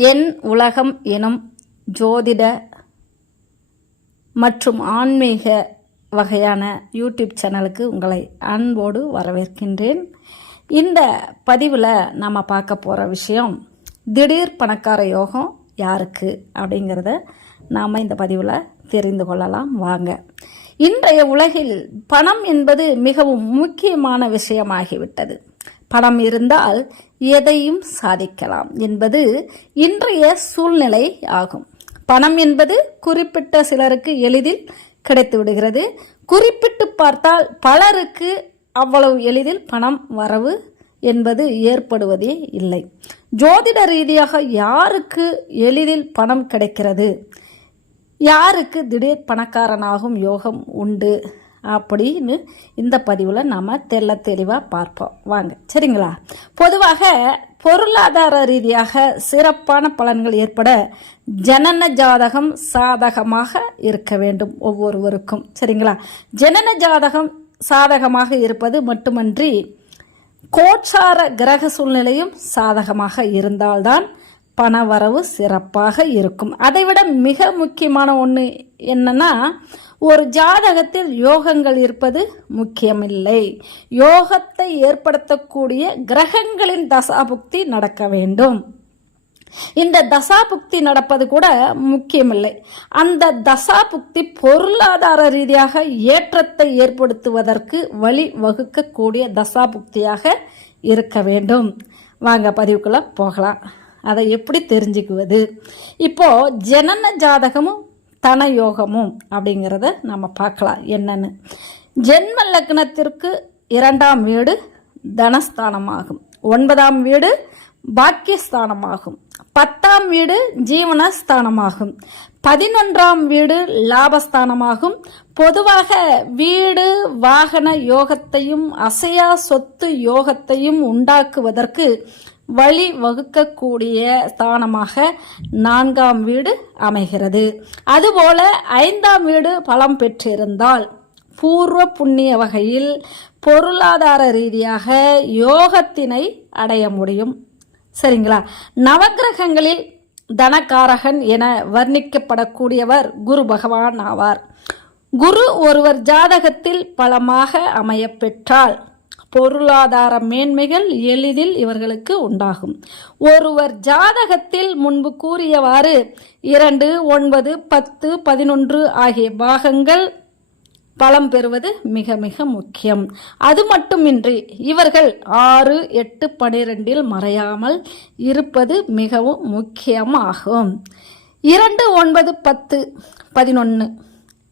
என் உலகம் எனும் ஜோதிட மற்றும் ஆன்மீக வகையான யூடியூப் சேனலுக்கு உங்களை அன்போடு வரவேற்கின்றேன். இந்த பதிவில் நம்ம பார்க்க போகிற விஷயம் திடீர் பணக்கார யோகம் யாருக்கு அப்படிங்கிறத நாம் இந்த பதிவில் தெரிந்து கொள்ளலாம். வாங்க. இன்றைய உலகில் பணம் என்பது மிகவும் முக்கியமான விஷயமாகிவிட்டது. பணம் இருந்தால் எதையும் சாதிக்கலாம் என்பது இன்றைய சூழ்நிலை ஆகும். பணம் என்பது குறிப்பிட்ட சிலருக்கு எளிதில் கிடைத்து விடுகிறது. குறிப்பிட்டு பார்த்தால் பலருக்கு அவ்வளவு எளிதில் பணம் வரவு என்பது ஏற்படுவதே இல்லை. ஜோதிட ரீதியாக யாருக்கு எளிதில் பணம் கிடைக்கிறது? யாருக்கு திடீர் பணக்காரனாகும் யோகம் உண்டு? அப்படின்னு இந்த பதிவில் நம்ம தெள்ள தெளிவாக பார்ப்போம். வாங்க சரிங்களா? பொதுவாக பொருளாதார ரீதியாக சிறப்பான பலன்கள் ஏற்பட ஜனன ஜாதகம் சாதகமாக இருக்க வேண்டும் ஒவ்வொருவருக்கும் சரிங்களா? ஜனன ஜாதகம் சாதகமாக இருப்பது மட்டுமன்றி கோச்சார கிரக சூழ்நிலையும் சாதகமாக இருந்தால்தான் பணவரவு சிறப்பாக இருக்கும். அதைவிட மிக முக்கியமான ஒன்று என்னன்னா ஒரு ஜாதகத்தில் யோகங்கள் இருப்பது முக்கியமில்லை. யோகத்தை ஏற்படுத்தக்கூடிய கிரகங்களின் தசாபுக்தி நடக்க வேண்டும். இந்த தசாபுக்தி நடப்பது கூட முக்கியமில்லை. அந்த தசாபுக்தி பொருளாதார ரீதியாக ஏற்றத்தை ஏற்படுத்துவதற்கு வழி வகுக்கக்கூடிய தசாபுக்தியாக இருக்க வேண்டும். வாங்க பதிவுக்குள்ள போகலாம். அதை எப்படி தெரிஞ்சுக்குவது? இப்போது ஜனன ஜாதகமும் தன யோகமும் அப்படிங்கிறத நம்ம பார்க்கலாம். என்னன்னு? ஜென்ம லக்னத்திற்கு இரண்டாம் வீடு தனஸ்தானமாகும். ஒன்பதாம் வீடு பாக்கியஸ்தானமாகும். பத்தாம் வீடு ஜீவனஸ்தானமாகும். பதினொன்றாம் வீடு லாபஸ்தானமாகும். பொதுவாக வீடு வாகன யோகத்தையும் அசையா சொத்து யோகத்தையும் உண்டாக்குவதற்கு வழி வகுக்கக்கூடிய ஸ்தானமாக நான்காம் வீடு அமைகிறது. அதுபோல ஐந்தாம் வீடு பலம் பெற்றிருந்தால் பூர்வ புண்ணிய வகையில் பொருளாதார ரீதியாக யோகத்தினை அடைய முடியும். சரிங்களா? நவக்கிரகங்களில் தனகாரகன் என வர்ணிக்கப்படக்கூடியவர் குரு பகவான் ஆவார். குரு ஒருவர் ஜாதகத்தில் பலமாக அமைய பெற்றால் பொருளாதார மேன்மைகள் எளிதில் இவர்களுக்கு உண்டாகும். ஒருவர் ஜாதகத்தில் முன்பு கூறியவாறு இரண்டு ஒன்பது பத்து பதினொன்று ஆகிய பாகங்கள் பலம் பெறுவது மிக மிக முக்கியம். அது மட்டுமின்றி இவர்கள் ஆறு எட்டு பனிரெண்டில் மறையாமல் இருப்பது மிகவும் முக்கியமாகும். இரண்டு ஒன்பது பத்து பதினொன்று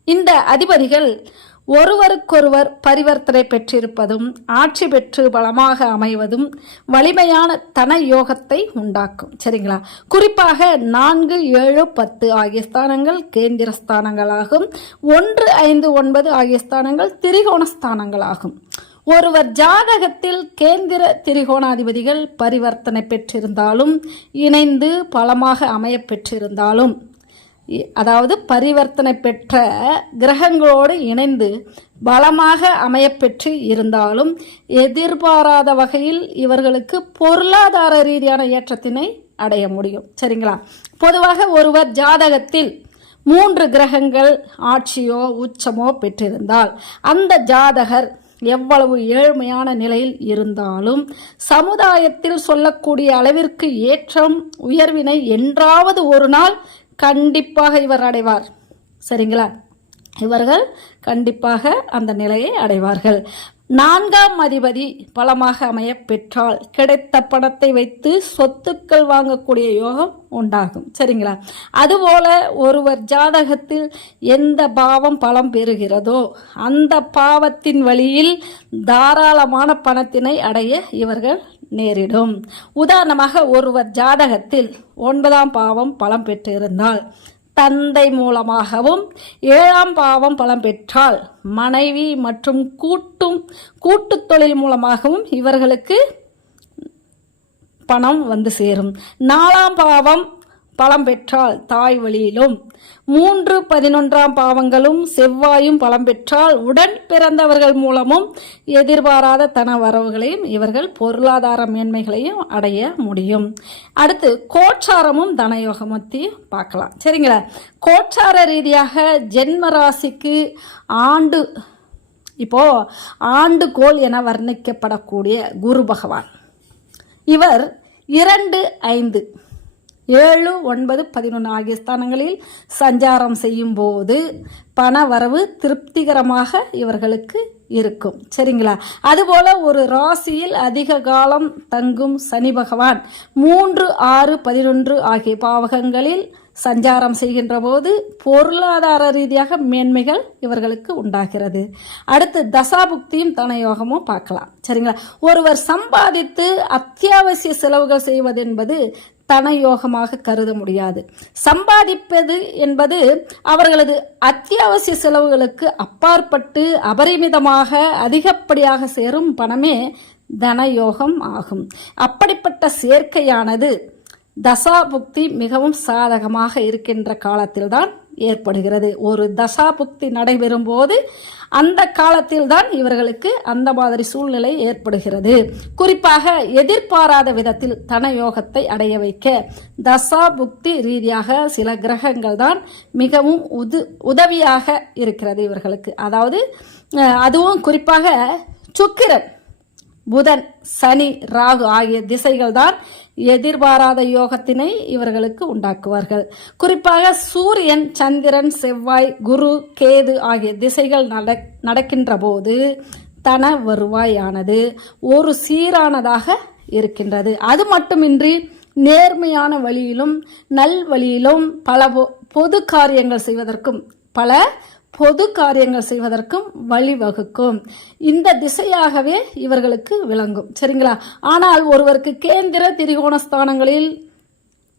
இந்த அதிபதிகள் ஒருவருக்கொருவர் பரிவர்த்தனை பெற்றிருப்பதும் ஆட்சி பெற்று பலமாக அமைவதும் வலிமையான தன யோகத்தை உண்டாக்கும். சரிங்களா? குறிப்பாக நான்கு ஏழு பத்து ஆகிய ஸ்தானங்கள் கேந்திர ஸ்தானங்களாகும். ஒன்று ஐந்து ஒன்பது ஆகிய ஸ்தானங்கள் திரிகோண ஸ்தானங்களாகும். ஒருவர் ஜாதகத்தில் கேந்திர திரிகோணாதிபதிகள் பரிவர்த்தனை பெற்றிருந்தாலும் இணைந்து பலமாக அமைய பெற்றிருந்தாலும் அதாவது பரிவர்த்தனை பெற்ற கிரகங்களோடு இணைந்து பலமாக அமையப்பெற்று இருந்தாலும் எதிர்பாராத வகையில் இவர்களுக்கு பொருளாதார ரீதியான ஏற்றத்தினை அடைய முடியும். சரிங்களா? பொதுவாக ஒருவர் ஜாதகத்தில் மூன்று கிரகங்கள் ஆட்சியோ உச்சமோ பெற்றிருந்தால் அந்த ஜாதகர் எவ்வளவு ஏழ்மையான நிலையில் இருந்தாலும் சமுதாயத்தில் சொல்லக்கூடிய அளவிற்கு ஏற்றம் உயர்வினை என்றாவது ஒரு நாள் கண்டிப்பாக இவர் அடைவார். சரிங்களா? இவர்கள் கண்டிப்பாக அந்த நிலையை அடைவார்கள். நான்காம் அதிபதி பலமாக அமைய பெற்றால் கிடைத்த பணத்தை வைத்து சொத்துக்கள் வாங்கக்கூடிய யோகம் உண்டாகும். சரிங்களா? அதுபோல ஒருவர் ஜாதகத்தில் எந்த பாவம் பலம் பெறுகிறதோ அந்த பாவத்தின் வழியில் தாராளமான பணத்தினை அடைய இவர்கள் நேரிடும். உதாரணமாக ஒருவர் ஜாதகத்தில் ஒன்பதாம் பாவம் பலம் பெற்றிருந்தால் தந்தை மூலமாகவும் ஏழாம் பாவம் பலம் பெற்றால் மனைவி மற்றும் கூட்டும் கூட்டு தொழில் மூலமாகவும் இவர்களுக்கு பணம் வந்து சேரும். நாலாம் பாவம் பலம் பெற்றால் தாய் வழியிலும். மூன்று பதினொன்றாம் பாவங்களும் செவ்வாயும் பலம் பெற்றால் உடன் பிறந்தவர்கள் மூலமும் எதிர்பாராத தன வரவுகளையும் இவர்கள் பொருளாதார மேன்மைகளையும் அடைய முடியும். அடுத்து கோச்சாரமும் தனயோகமத்தையும் பார்க்கலாம். சரிங்களா? கோட்சார ரீதியாக ஜென்ம ராசிக்கு ஆண்டு இப்போ ஆண்டுகோள் என வர்ணிக்கப்படக்கூடிய குரு பகவான். இவர் இரண்டு ஐந்து. ஏழு ஒன்பது பதினொன்று ஆகிய ஸ்தானங்களில் சஞ்சாரம் செய்யும் போது பண வரவு திருப்திகரமாக இவர்களுக்கு இருக்கும். சரிங்களா? அதுபோல ஒரு ராசியில் அதிக காலம் தங்கும் சனி பகவான் மூன்று ஆறு பதினொன்று ஆகிய பாவகங்களில் சஞ்சாரம் செய்கின்ற போது பொருளாதார ரீதியாக மேன்மைகள் இவர்களுக்கு உண்டாகிறது. அடுத்து தசாபுக்தியும் தனயோகமும் பார்க்கலாம். சரிங்களா? ஒருவர் சம்பாதித்து அத்தியாவசிய செலவுகள் செய்வது என்பது தனயோகமாக கருத முடியாது. சம்பாதிப்பது என்பது அவர்களது அத்தியாவசிய செலவுகளுக்கு அப்பாற்பட்டு அபரிமிதமாக அதிகப்படியாக சேரும் பணமே தனயோகம் ஆகும். அப்படிப்பட்ட சேர்க்கையானது தசாபுக்தி மிகவும் சாதகமாக இருக்கின்ற காலத்தில்தான் ஏற்படுகிறது. ஒரு தசாபுக்தி நடைபெறும் போது அந்த காலத்தில்தான் இவர்களுக்கு அந்த மாதிரி சூழ்நிலை ஏற்படுகிறது. குறிப்பாக எதிர்பாராத விதத்தில் தன யோகத்தை அடைய வைக்க தசாபுக்தி ரீதியாக சில கிரகங்கள் தான் மிகவும் உது உதவியாக இருக்கிறது இவர்களுக்கு. அதாவது அதுவும் குறிப்பாக சுக்கிரன். புதன் சனி ராகு ஆகிய திசைகள் தான் எதிர்பாராத யோகத்தினை இவர்களுக்கு உண்டாக்குவார்கள். குறிப்பாக சூரியன் சந்திரன் செவ்வாய் குரு கேது ஆகிய திசைகள் நட நடக்கின்ற போது தன வருவாயானது ஒரு சீரானதாக இருக்கின்றது. அது மட்டுமின்றி நேர்மையான வழியிலும் நல் வழியிலும் பல பொ- பொது காரியங்கள் செய்வதற்கும் பல பொது காரியங்கள் செய்வதற்கும் வழிவகுக்கும். இந்த திசையாகவே இவர்களுக்கு விளங்கும். சரிங்களா? ஆனால் ஒருவருக்கு கேந்திர திரிகோணஸ்தானங்களில்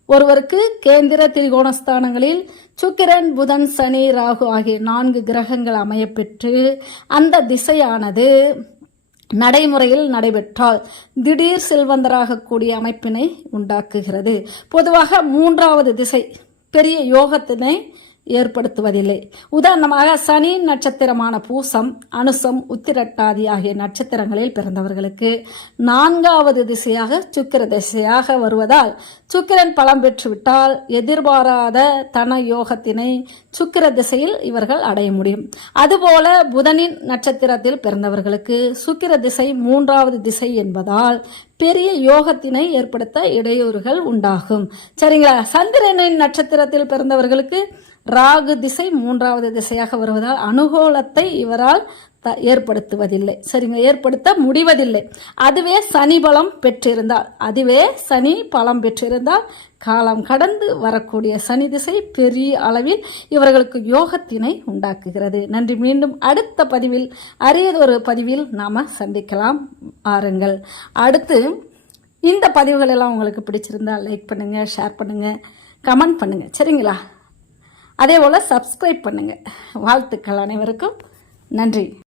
ஒருவருக்கு கேந்திர திரிகோணஸ்தானங்களில் சுக்கிரன் புதன் சனி ராகு ஆகிய நான்கு கிரகங்கள் அமையப்பெற்று அந்த திசையானது நடைமுறையில் நடைபெற்றால் திடீர் செல்வந்தராக கூடிய அமைப்பினை உண்டாக்குகிறது. பொதுவாக மூன்றாவது திசை பெரிய யோகத்தினை ஏற்படுத்துவதில்லை. உதாரணமாக சனி நட்சத்திரமான பூசம் அனுசம் உத்திரட்டாதி ஆகிய நட்சத்திரங்களில் பிறந்தவர்களுக்கு நான்காவது திசையாக சுக்கிர திசையாக வருவதால் சுக்கிரன் பலம் பெற்றுவிட்டால் எதிர்பாராத தன யோகத்தினை சுக்கிர திசையில் இவர்கள் அடைய முடியும். அதுபோல புதனின் நட்சத்திரத்தில் பிறந்தவர்களுக்கு சுக்கிர திசை மூன்றாவது திசை என்பதால் பெரிய யோகத்தினை ஏற்படுத்த இடையூறுகள் உண்டாகும். சரிங்களா? சந்திரனின் நட்சத்திரத்தில் பிறந்தவர்களுக்கு ராகு திசை மூன்றாவது திசையாக வருவதால் அனுகூலத்தை இவரால் த ஏற்படுத்துவதில்லை. சரிங்க ஏற்படுத்த முடிவதில்லை. அதுவே சனி பலம் பெற்றிருந்தால். அதுவே சனி பலம் பெற்றிருந்தால் காலம் கடந்து வரக்கூடிய சனி திசை பெரிய அளவில் இவர்களுக்கு யோகத்தினை உண்டாக்குகிறது. நன்றி. மீண்டும் அடுத்த பதிவில் அரியதொரு பதிவில் நாம் சந்திக்கலாம். ஆருங்கள் அடுத்து இந்த பதிவுகள் எல்லாம் உங்களுக்கு பிடிச்சிருந்தால் லைக் பண்ணுங்கள் ஷேர் பண்ணுங்கள் கமெண்ட் பண்ணுங்கள் சரிங்களா? அதே போல் சப்ஸ்கிரைப் பண்ணுங்கள் வாழ்த்துக்கள் அனைவருக்கும். நன்றி.